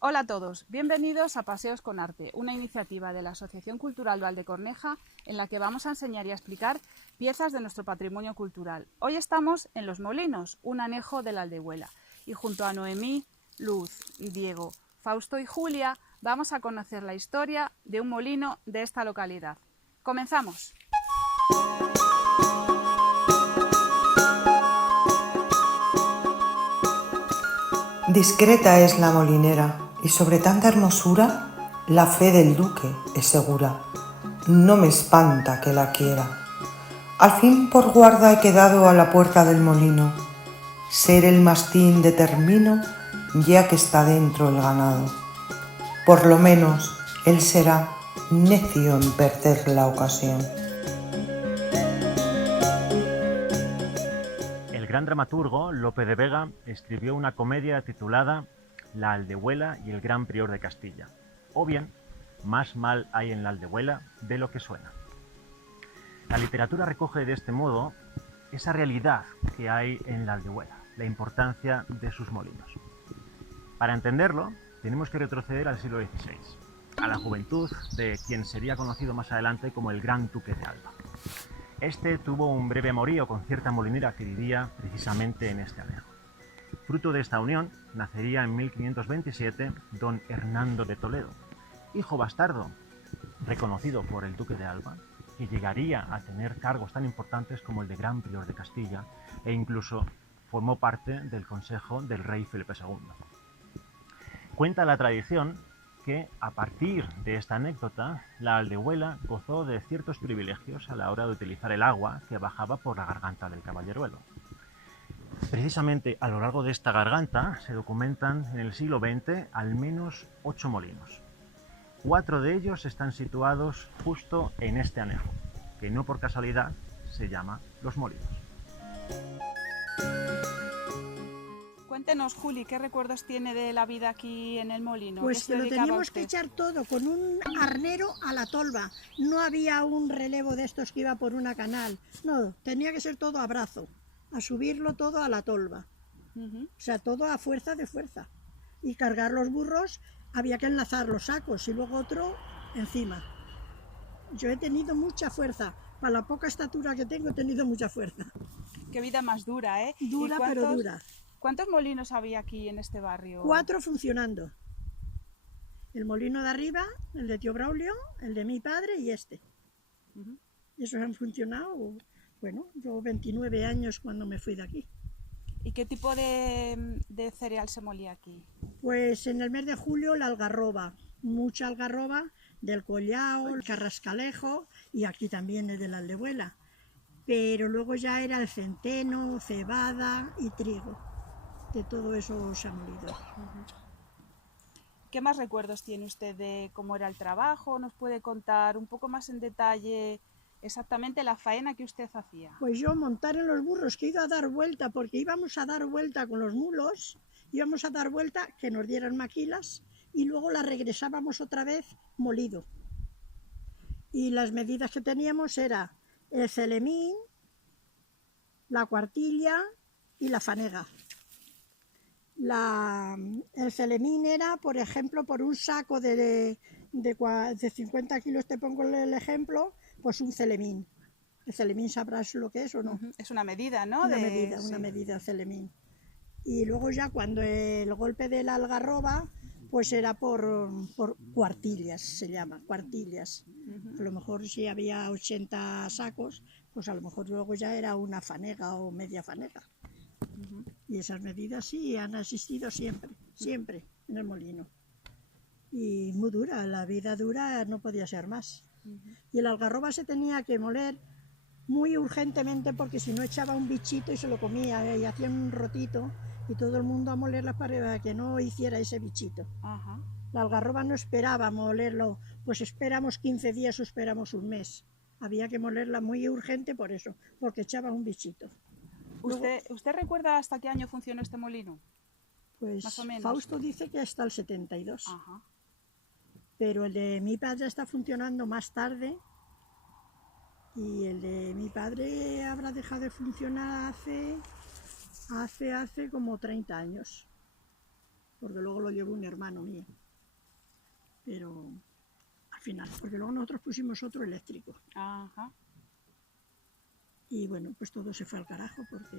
Hola a todos, bienvenidos a Paseos con Arte, una iniciativa de la Asociación Cultural Valdecorneja en la que vamos a enseñar y a explicar piezas de nuestro patrimonio cultural. Hoy estamos en Los Molinos, un anejo de la Aldehuela, y junto a Noemí, Luz y Diego, Fausto y Julia vamos a conocer la historia de un molino de esta localidad. ¡Comenzamos! Discreta es la molinera, y sobre tanta hermosura la fe del duque es segura. No me espanta que la quiera. Al fin por guarda he quedado a la puerta del molino. Ser el mastín determino, ya que está dentro el ganado. Por lo menos él será necio en perder la ocasión. El gran dramaturgo Lope de Vega escribió una comedia titulada La Aldehuela y el Gran Prior de Castilla, o bien, Más mal hay en la Aldehuela de lo que suena. La literatura recoge de este modo esa realidad que hay en la Aldehuela, la importancia de sus molinos. Para entenderlo, tenemos que retroceder al siglo XVI, a la juventud de quien sería conocido más adelante como el Gran Duque de Alba. Este tuvo un breve amorío con cierta molinera que vivía precisamente en este anejo. Fruto de esta unión, nacería en 1527 don Hernando de Toledo, hijo bastardo, reconocido por el duque de Alba, que llegaría a tener cargos tan importantes como el de Gran Prior de Castilla e incluso formó parte del consejo del rey Felipe II. Cuenta la tradición que, a partir de esta anécdota, la Aldehuela gozó de ciertos privilegios a la hora de utilizar el agua que bajaba por la garganta del Caballeruelo. Precisamente a lo largo de esta garganta se documentan en el siglo XX al menos 8 molinos. 4 de ellos están situados justo en este anejo, que no por casualidad se llama Los Molinos. Cuéntenos, Juli, ¿qué recuerdos tiene de la vida aquí en el molino? ¿Qué Pues se que lo dedicaba teníamos que usted? echar todo con un arnero a la tolva. No había un relevo de estos que iba por una canal. No, tenía que ser todo a brazo, a subirlo todo a la tolva. O sea, todo a fuerza de fuerza. Y cargar los burros, había que enlazar los sacos y luego otro encima. Yo he tenido mucha fuerza. Para la poca estatura que tengo, he tenido mucha fuerza. Qué vida más dura, ¿eh? ¿Y Dura, pero dura. cuántos molinos había aquí en este barrio? 4 funcionando. El molino de arriba, el de tío Braulio, el de mi padre y este. Y esos han funcionado, bueno, yo 29 años cuando me fui de aquí. ¿Y qué tipo de cereal se molía aquí? Pues en el mes de julio la algarroba, mucha algarroba del Collao, el Carrascalejo y aquí también es de la Aldehuela. Pero luego ya era el centeno, cebada y trigo. De todo eso se ha molido. ¿Qué más recuerdos tiene usted de cómo era el trabajo? ¿Nos puede contar un poco más en detalle exactamente la faena que usted hacía? Pues yo montar en los burros, que he ido a dar vuelta, porque íbamos a dar vuelta con los mulos, íbamos a dar vuelta, que nos dieran maquilas, y luego la regresábamos otra vez molido. Y las medidas que teníamos era el celemín, la cuartilla y la fanega. El celemín era, por ejemplo, por un saco de 50 kilos, te pongo el ejemplo, pues un celemín. El celemín sabrás lo que es o no. Es una medida, ¿no? Una medida celemín. Y luego ya cuando el golpe de la algarroba, pues era por cuartillas, se llama, cuartillas. A lo mejor si había 80 sacos, pues a lo mejor luego ya era una fanega o media fanega. Y esas medidas sí han existido siempre, siempre en el molino. Y muy dura, la vida dura no podía ser más. Y el algarroba se tenía que moler muy urgentemente porque si no echaba un bichito y se lo comía y hacía un rotito y todo el mundo a molerla para que no hiciera ese bichito. Ajá. La algarroba no esperaba molerlo, pues esperamos 15 días o esperamos un mes. Había que molerla muy urgente por eso, porque echaba un bichito. ¿Usted recuerda hasta qué año funcionó este molino? Pues Más o menos. Fausto dice que hasta el 72. Ajá. Pero el de mi padre está funcionando más tarde y el de mi padre habrá dejado de funcionar hace como 30 años. porque luego lo llevó un hermano mío. Pero al final, porque luego nosotros pusimos otro eléctrico. Ajá. Y bueno, pues todo se fue al carajo porque...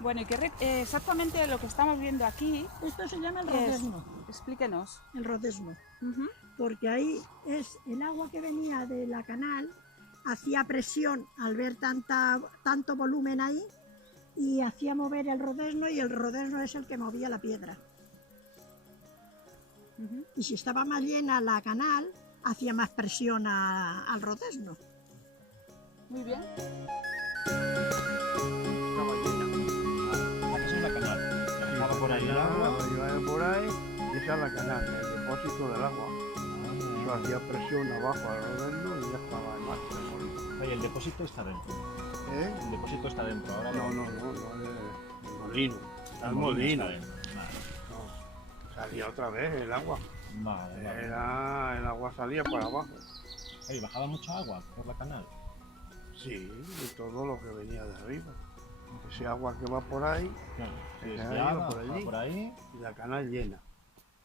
Bueno, y exactamente lo que estamos viendo aquí, Esto se llama el ¿qué es? rodesno. Explíquenos. El rodesno. Ujú. Porque ahí es el agua que venía de la canal, hacía presión al ver tanto volumen ahí y hacía mover el rodesno y el rodesno es el que movía la piedra. Ujú. Y si estaba más llena la canal, hacía más presión al rodesno. Muy bien. Estaba llena. Aquí es la canal. Estaba por ahí el agua. Iba por ahí y esa es la canal, el depósito del agua. Eso hacía presión abajo al rodando y ya estaba en marcha el molino. Oye, el depósito está dentro. ¿Eh? El depósito está dentro. Ahora No, el molino. El molino molino. está dentro. Vale. No, salía otra vez el agua. Vale, vale. El agua salía para abajo. Oye, ¿bajaba mucha agua por la canal? Sí, y todo lo que venía de arriba. Ese agua que va por ahí Claro. Se Ese desviaba, iba por bajaba allí. por ahí. y la canal llena.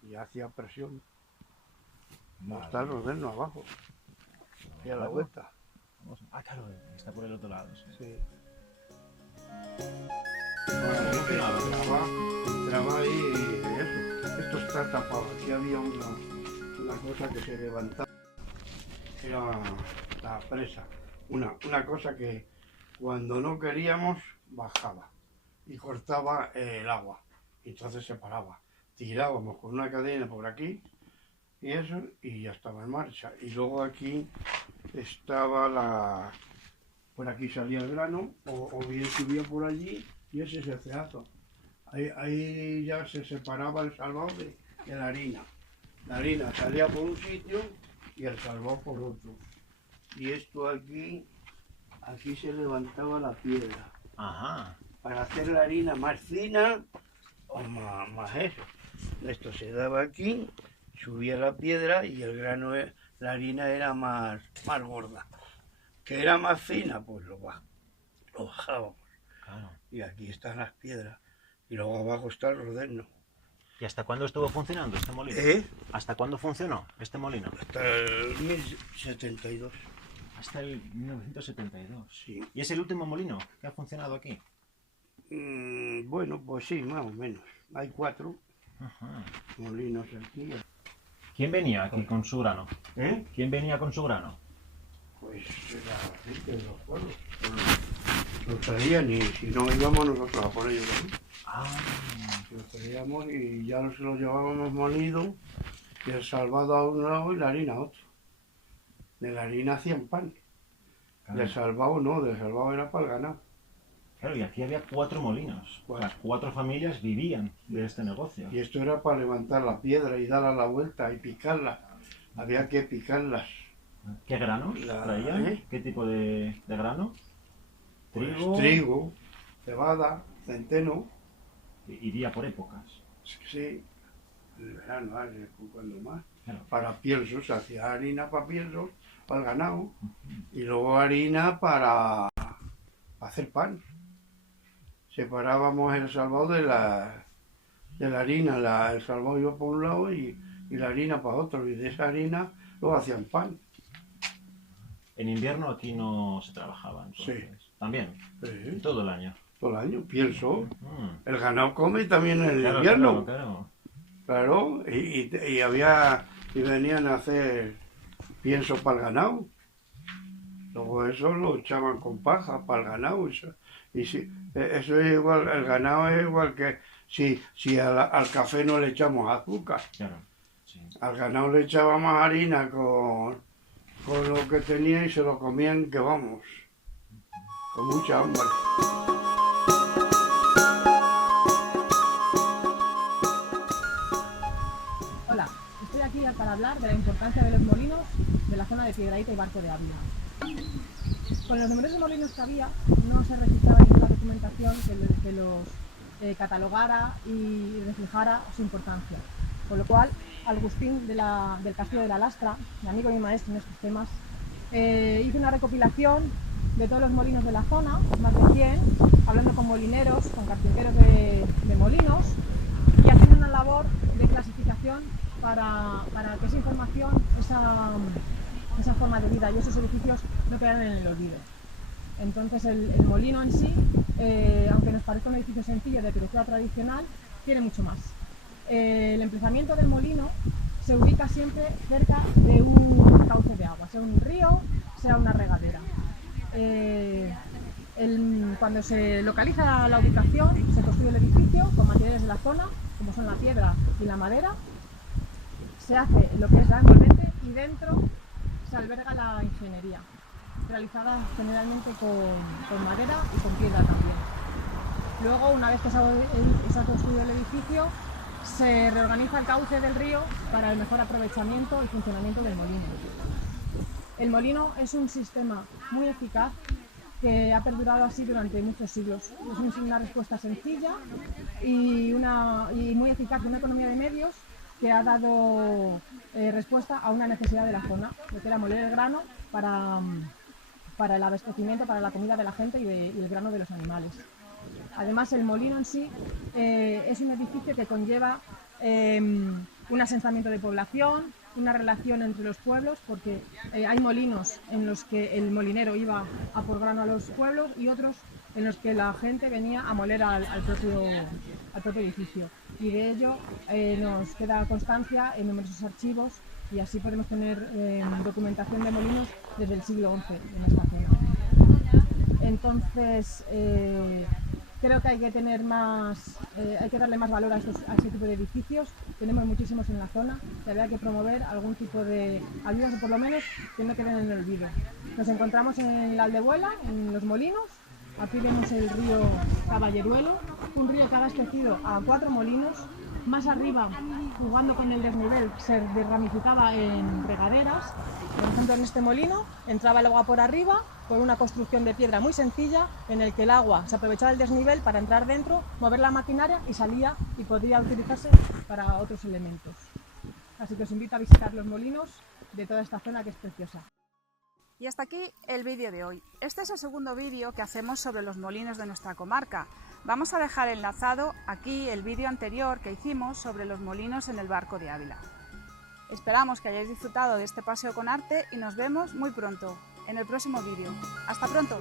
Y hacía presión. Vale. Está el rodeno abajo. Y a la vuelta. Ah, claro, está por el otro lado. Sí. Sí. Funcionaba. Entraba ahí y eso. Esto está tapado. Aquí había una cosa que se levantaba. Era la presa. Una cosa que cuando no queríamos bajaba y cortaba el agua. Y entonces se paraba. Tirábamos con una cadena por aquí y eso y ya estaba en marcha. Y luego aquí estaba por aquí salía el grano o bien subía por allí y ese es el ceazo. Ahí ya se separaba el salvado de la harina. La harina salía por un sitio y el salvado por otro. Y esto aquí se levantaba la piedra Ajá. para hacer la harina más fina o más eso. Esto se daba aquí, subía la piedra y el grano, la harina era más gorda. Que era más fina, pues lo bajábamos. Claro. Y aquí están las piedras. Y luego abajo está el rodeno. ¿Y hasta cuándo estuvo funcionando este molino? ¿Hasta cuándo funcionó este molino? Hasta el 1072. Hasta el 1972. Sí. ¿Y es el último molino que ha funcionado aquí? Bueno, pues sí, más o menos. Hay 4 Ajá. molinos aquí. ¿Quién venía aquí con su grano? ¿Eh? ¿Quién venía con su grano? Pues la gente de los pueblos. Los traían y si no íbamos nosotros a por ellos aquí. Ah, Los traíamos y ya se los llevábamos molido y el salvado a un lado y la harina a otro. De la harina hacían pan. claro. Del salvado no, del salvado era para el ganado. Claro, y aquí había 4 molinos. Cuatro. Las 4 familias vivían de este negocio. Y esto era para levantar la piedra y darla la vuelta y picarla. Había que picarlas. ¿Qué granos La- traían? ¿eh? ¿Qué tipo de grano? Pues Trigo. trigo, cebada, centeno. Iría por épocas. Sí, el verano, cuando más. Claro. Para piensos, se hacía harina para piensos, para el ganado. Y luego harina para hacer pan. Separábamos el salvado de la harina. El salvado iba por un lado y la harina para otro. Y de esa harina luego hacían pan. En invierno aquí no se trabajaba, entonces. Sí. También, Sí, todo el año. todo el año, pienso. Mm. El ganado come también en el Claro, invierno. claro. Claro, y venían a hacer pienso para el ganado. Luego eso lo echaban con paja para el ganado. Eso es igual, el ganado es igual que si al café no le echamos azúcar. Claro, sí. Al ganado le echábamos harina con lo que tenía y se lo comían que vamos, con mucha hambre. Hola, estoy aquí para hablar de la importancia de los molinos de la zona de Piedrahíta y Barco de Ávila. Con los numerosos molinos que había, no se registraba ninguna documentación que los catalogara y reflejara su importancia. Con lo cual, Agustín del Castillo de la Lastra, mi amigo y mi maestro en estos temas, hizo una recopilación de todos los molinos de la zona, más de 100, hablando con molineros, con carpinteros de molinos, y haciendo una labor de clasificación para que esa información, esa forma de vida y esos edificios no quedaran en el olvido. Entonces el molino en sí, aunque nos parezca un edificio sencillo de arquitectura tradicional, tiene mucho más. El emplazamiento del molino se ubica siempre cerca de un cauce de agua, sea un río, sea una regadera. Cuando se localiza la ubicación, se construye el edificio con materiales de la zona, como son la piedra y la madera. Se hace lo que es la envolvente y dentro se alberga la ingeniería, realizada generalmente con madera y con piedra también. Luego, una vez que se ha construido el edificio, se reorganiza el cauce del río para el mejor aprovechamiento y funcionamiento del molino. El molino es un sistema muy eficaz que ha perdurado así durante muchos siglos. Es una respuesta sencilla y muy eficaz de una economía de medios que ha dado respuesta a una necesidad de la zona, de que era moler el grano para el abastecimiento, para la comida de la gente y el grano de los animales. Además, el molino en sí es un edificio que conlleva un asentamiento de población, una relación entre los pueblos, porque hay molinos en los que el molinero iba a por grano a los pueblos y otros en los que la gente venía a moler al propio edificio. Y de ello nos queda constancia en numerosos archivos y así podemos tener documentación de molinos desde el siglo XI en esta zona. Entonces, creo que hay que tener hay que darle más valor a este tipo de edificios. Tenemos muchísimos en la zona y habría que promover algún tipo de ayudas, o por lo menos que no queden en el olvido. Nos encontramos en la Aldehuela, en Los Molinos. Aquí vemos el río Caballeruelo, un río que ha abastecido a 4 molinos. Más arriba, jugando con el desnivel, se ramificaba en regaderas. Por ejemplo, en este molino entraba el agua por arriba por una construcción de piedra muy sencilla en el que el agua se aprovechaba del desnivel para entrar dentro, mover la maquinaria y salía y podría utilizarse para otros elementos. Así que os invito a visitar los molinos de toda esta zona que es preciosa. Y hasta aquí el vídeo de hoy. Este es el segundo vídeo que hacemos sobre los molinos de nuestra comarca. Vamos a dejar enlazado aquí el vídeo anterior que hicimos sobre los molinos en el Barco de Ávila. Esperamos que hayáis disfrutado de este paseo con arte y nos vemos muy pronto en el próximo vídeo. ¡Hasta pronto!